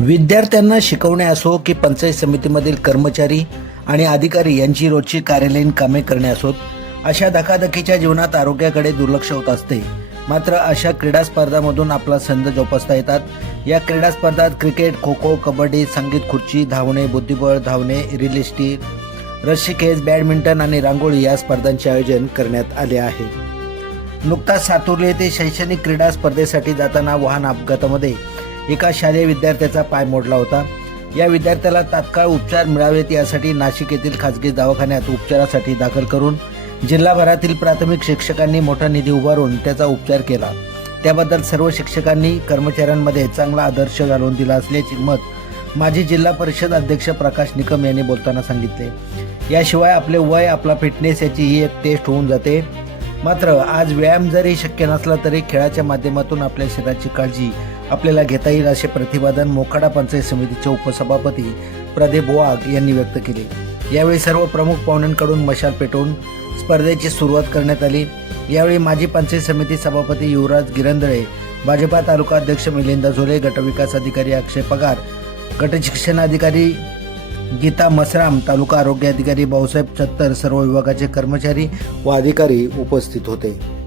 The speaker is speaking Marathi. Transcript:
विद्यार्थ्यांना शिकवणे असो की पंचायत समितीमधील कर्मचारी आणि अधिकारी यांची रोजची कार्यालयीन कामे करणे असोत, अशा धकाधकीच्या जीवनात आरोग्याकडे दुर्लक्ष होत असते. मात्र अशा क्रीडा स्पर्धांमधून आपला छंद जोपासता येतात. या क्रीडा स्पर्धात क्रिकेट, खो खो, कबड्डी, संगीत खुर्ची, धावणे, बुद्धिबळ, धावणे, रिले स्टिक, रस्सीखेच, बॅडमिंटन आणि रांगोळी या स्पर्धांचे आयोजन करण्यात आले आहे. नुकताच सातुर्ली येथे शैक्षणिक क्रीडा स्पर्धेसाठी जाताना वाहन अपघातामध्ये एका शालेय विद्यार्थ्याचा पाय मोडला होता. या विद्यार्थ्याला तात्काळ उपचार मिळावेत यासाठी नाशिक येथील खाजगी दवाखान्यात उपचारासाठी दाखल करून जिल्हाभरातील प्राथमिक शिक्षकांनी मोठा निधी उभारून त्याचा उपचार केला. त्याबद्दल सर्व शिक्षकांनी कर्मचाऱ्यांमध्ये चांगला आदर्श घालून दिला असल्याचे मत माजी जिल्हा परिषद अध्यक्ष प्रकाश निकम यांनी बोलताना सांगितले. याशिवाय आपले वय, आपला फिटनेस याची ही एक टेस्ट होऊन जाते. मात्र आज व्यायाम जरी शक्य नसला तरी खेळाच्या माध्यमातून आपल्या शरीराची काळजी आपल्याला घेता येईल असे प्रतिपादन मोखाडा पंचायत समितीचे उपसभापती प्रदीप वाघ यांनी व्यक्त केले. यावेळी सर्व प्रमुख पाहुण्यांकडून मशाल पेटवून स्पर्धेची सुरुवात करण्यात आली. यावेळी माजी पंचायत समिती सभापती युवराज गिरंदळे, भाजपा तालुका अध्यक्ष मिलिंद झोले, गटविकास अधिकारी अक्षय पगार, गटशिक्षणाधिकारी गीता मसराम, तालुका आरोग्य अधिकारी भाऊसाहेब चत्तर, सर्व विभागाचे कर्मचारी व अधिकारी उपस्थित होते.